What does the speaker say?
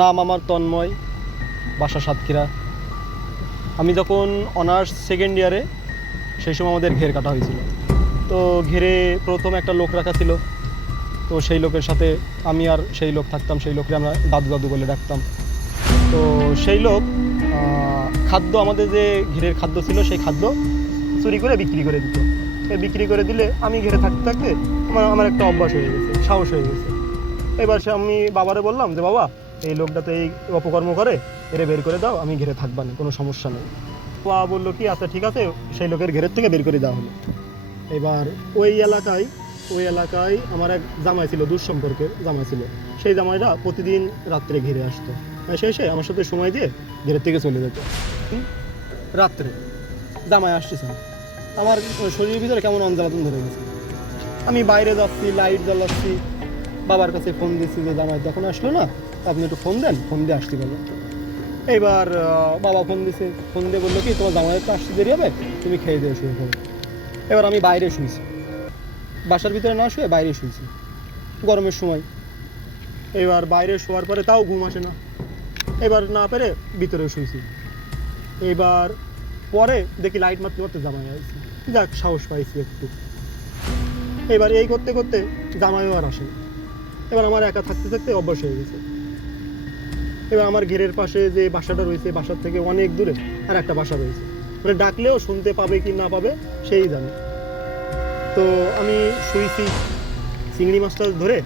নাম আমার তন্ময়, বাসা সাতক্ষীরা। আমি যখন অনার্স সেকেন্ড ইয়ারে, সেই সময় আমাদের ঘের কাটা হয়েছিল। তো ঘেরে প্রথম একটা লোক রাখা ছিল। তো সেই লোকের সাথে আমি আর সেই লোক থাকতাম। সেই লোককে আমরা দাদু দাদু বলে ডাকতাম। তো সেই লোক খাদ্য, আমাদের যে ঘেরের খাদ্য ছিল সেই খাদ্য চুরি করে বিক্রি করে দিত। বিক্রি করে দিলে আমি ঘেরে থাকতে থাকতে আমার একটা অভ্যাস হয়ে গেছে, সাহস হয়ে গেছে। এবার আমি বাবারে বললাম যে বাবা, এই লোকটা তো এই অপকর্ম করে, এরে বের করে দাও, আমি ঘেরে থাকবা না, কোনো সমস্যা নেই। বাবা বললো কি আচ্ছা ঠিক আছে, সেই লোকের ঘেরের থেকে বের করে দেওয়া হলো। এবার ওই এলাকায় আমার এক জামাই ছিল, দূর সম্পর্কের জামাই ছিল। সেই জামাইটা প্রতিদিন রাত্রে ঘিরে আসতো, সে এসে আমার সাথে সময় দিয়ে ঘেরের থেকে চলে যেত। রাত্রে জামাই আসতেছে না, আমার শরীরের ভিতরে কেমন অঞ্জলাতন ধরে গেছে। আমি বাইরে যাচ্ছি, লাইট জ্বালাচ্ছি, বাবার কাছে ফোন দিচ্ছি যে জামাই যখন আসলো না, আপনি একটু ফোন দেন, ফোন দিয়ে আসতে পারবেন। এইবার বাবা ফোন দিছে, ফোন দিয়ে বললো কি তোমার জামাইয়ের তো আসতে দেরি হবে, তুমি খেয়ে দিয়ে শুয়ে পড়ো। এবার আমি বাইরে শুয়েছি, বাসার ভিতরে না শুয়ে বাইরে শুয়েছি গরমের সময়। এবার বাইরে শোয়ার পরে তাও ঘুম আসে না, এবার না পেরে ভিতরে শুয়েছি। এবার পরে দেখি লাইট মারতে মারতে জামাই আসছে, যাক সাহস পাইছি একটু। এবার এই করতে করতে জামাইও আর আসে না। এবার আমার একা থাকতে থাকতে অভ্যাস হয়ে গেছে। এবার আমার ঘেরের পাশে যে বাসাটা রয়েছে, বাসার থেকে অনেক দূরে আর একটা বাসা রয়েছে, মানে ডাকলেও শুনতে পাবে কি না পাবে সেই জানে। তো আমি শুয়েছি, চিংড়ি মাছটা ধরে